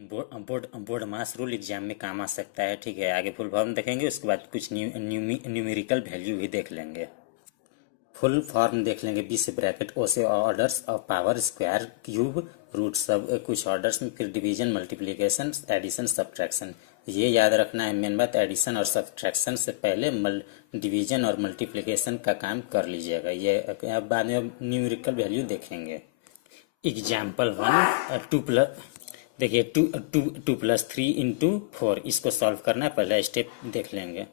Board मास rule exam में काम आ सकता है। ठीक है, आगे फुल फॉर्म देखेंगे, उसके बाद कुछ न्यूमेरिकल वैल्यू भी देख लेंगे। फुल फॉर्म देख लेंगे, बी से ब्रैकेट, ओ से orders of power, square, cube, root, सब कुछ ऑर्डर्स में, फिर डिवीजन, मल्टीप्लिकेशन, एडिशन, सब्ट्रैक्शन। ये याद रखना है मेन बात, एडिशन और सब्ट्रैक्शन से पहले डिवीजन और मल्टीप्लिकेशन का काम कर लीजिएगा। ये अब बाद में न्यूमेरिकल वैल्यू देखेंगे। एग्जाम्पल 1, 2+, देखिए 2+3 × 4, इसको सॉल्व करना है। पहला स्टेप देख लेंगे।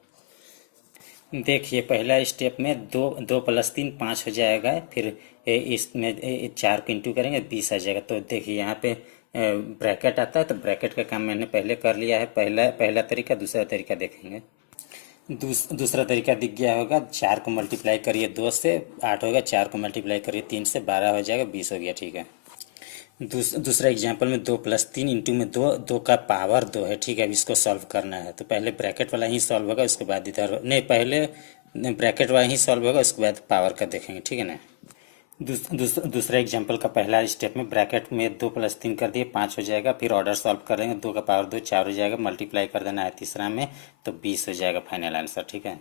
देखिए पहला स्टेप में 2 + 3 5 हो जाएगा, फिर इसमें 4 को इंटू करेंगे 20 आ जाएगा। तो देखिए यहाँ पे ब्रैकेट आता है, तो ब्रैकेट का काम मैंने पहले कर लिया है। पहला तरीका। दूसरा तरीका देखेंगे। दूसरा तरीका दिख गया होगा, 4 को मल्टीप्लाई करिए 2 से 8 होगा, 4 को मल्टीप्लाई करिए 3 से 12 हो जाएगा, 20 हो गया। ठीक है। दूसरा एग्जाम्पल में 2+3 इंटू में 2 का पावर 2 है। ठीक है, अब इसको सॉल्व करना है, तो पहले ब्रैकेट वाला ही सॉल्व होगा, उसके बाद इधर नहीं, पहले ब्रैकेट वाला ही सॉल्व होगा, उसके बाद पावर का देखेंगे। ठीक है ना। दूसरा एग्जाम्पल का पहला स्टेप में ब्रैकेट में 2+3 कर दिए 5 हो जाएगा, फिर ऑर्डर सॉल्व करेंगे, 2 का पावर 2 4 हो जाएगा, मल्टीप्लाई कर देना है तीसरा में, तो 20 हो जाएगा फाइनल आंसर। ठीक है।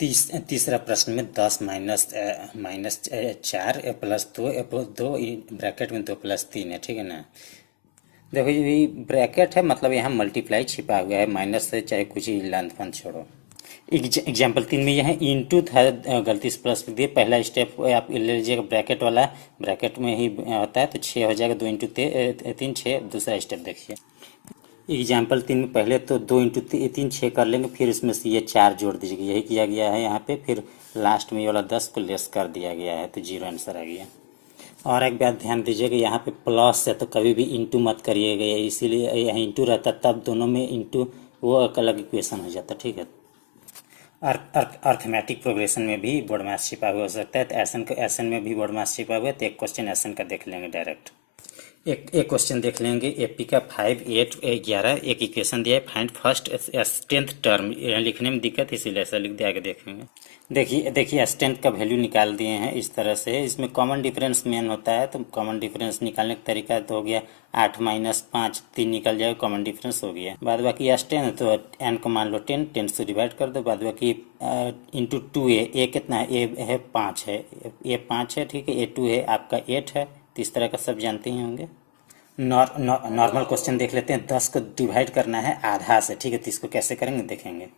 तीसरा प्रश्न में 10 माइनस 4 +2 ब्रैकेट में 2+3 है। ठीक है ना। देखो ये ब्रैकेट है, मतलब यहाँ मल्टीप्लाई छिपा हुआ है, माइनस से चाहे कुछ ही लेंथ फन छोड़ो। एग्जाम्पल 3 में यह इंटू था, गलती से प्लस लिख दिए। पहला स्टेप आप ले लीजिएगा ब्रैकेट वाला, ब्रैकेट में ही होता है, तो 6 हो जाएगा, 2 × 3 6। दूसरा स्टेप देखिए। एग्जाम्पल 3 में पहले तो 2 × 3 6 कर लेंगे, फिर इसमें से ये 4 जोड़ दीजिएगा, यही किया गया है यहाँ पे। फिर लास्ट में ये वाला 10 को लेस कर दिया गया है, तो 0 आंसर आ गया। और एक बात ध्यान दीजिएगा, यहाँ पे प्लस है तो कभी भी इंटू मत करिएगा, इसीलिए यहाँ इंटू रहता, तब दोनों में इंटू वो एक अलग इक्वेशन हो जाता। ठीक है। अर्थमेटिक प्रोग्रेशन में भी बोर्ड मास छिपा हुआ हो सकता है, तो एसन में भी बोर्ड मास छिपा हुआ है। तो एक क्वेश्चन एसन का देख लेंगे डायरेक्ट। एक क्वेश्चन देख लेंगे। एपी का 5 8 11 एक इक्वेशन दिया है, फाइंड फर्स्ट स्ट्रेंथ टर्म। लिखने में दिक्कत, इसीलिए ऐसा लिख दिया, आगे देखेंगे। देखिए स्ट्रेंथ का वैल्यू निकाल दिए हैं इस तरह से। इसमें कॉमन डिफरेंस मेन होता है, तो कॉमन डिफरेंस निकालने का तरीका तो हो गया 8 - 5 3 निकल जाएगा, कॉमन डिफरेंस हो गया। बाद बाकी स्ट्रेंथ तो एन को मान लो 10 से डिवाइड कर दो, बाद बाकी इंटू 2a। ए कितना है, ए है 5 है, ए 5 है। ठीक है, A2 है आपका 8 है, तो इस तरह का सब जानते ही होंगे। नॉर्मल क्वेश्चन देख लेते हैं। 10 को डिवाइड करना है आधा से। ठीक है, तो इसको कैसे करेंगे देखेंगे।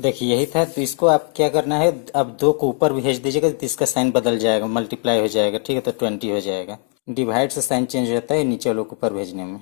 देखिए यही था, तो इसको आप क्या करना है, अब 2 को ऊपर भेज दीजिएगा, तो इसका साइन बदल जाएगा, मल्टीप्लाई हो जाएगा। ठीक है, तो 20 हो जाएगा। डिवाइड से साइन चेंज हो जाता है नीचे वालों को ऊपर भेजने में।